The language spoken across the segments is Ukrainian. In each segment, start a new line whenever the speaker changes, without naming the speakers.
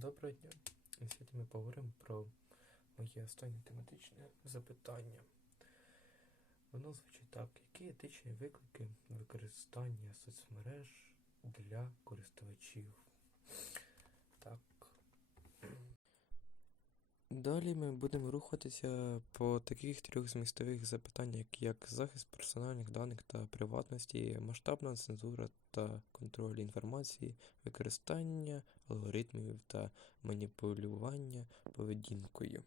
Доброго дня. Сьогодні ми поговоримо про моє останнє тематичне запитання. Воно звучить так: які етичні виклики використання соцмереж для користувачів? Так. Далі ми будемо рухатися по таких трьох змістових запитаннях, як захист персональних даних та приватності, масштабна цензура та контроль інформації, використання алгоритмів та маніпулювання поведінкою.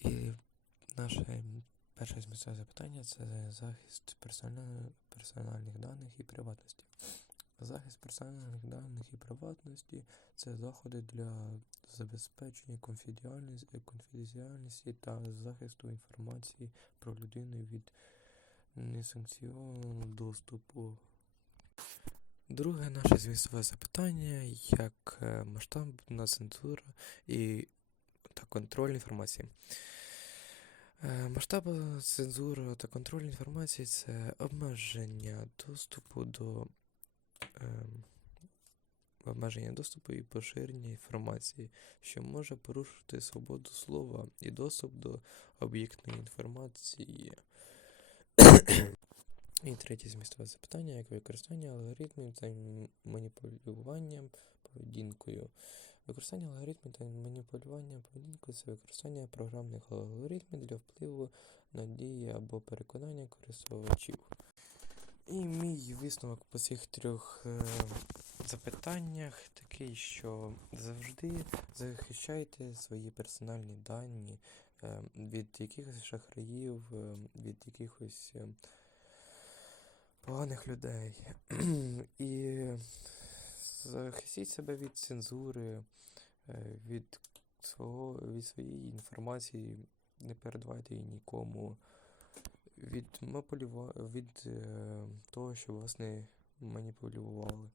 І наше перше змістове запитання це захист персональних, даних і приватності. Захист персональних даних і приватності це заходи для забезпечення конфіденціальності та захисту інформації про людину від несанкціонованого доступу. Друге наше змістове запитання як е, масштабна цензура і та контроль інформації. Е, Масштабна цензура та контроль інформації це обмеження доступу до обмеження доступу і поширення інформації, що може порушити свободу слова і доступ до об'єктної інформації. І третє змістове запитання, як використання алгоритмів та маніпулювання поведінкою. Використання алгоритмів та маніпулювання поведінкою це використання програмних алгоритмів для впливу на дії або переконання користувачів. І мій висновок по цих трьох е, запитаннях такий, що завжди захищайте свої персональні дані е, від якихось шахраїв, е, від якихось е, поганих людей. І захистіть себе від цензури, е, від свого, від своєї інформації, не передавайте її нікому, від, від е, того, щоб вас не маніпулювали.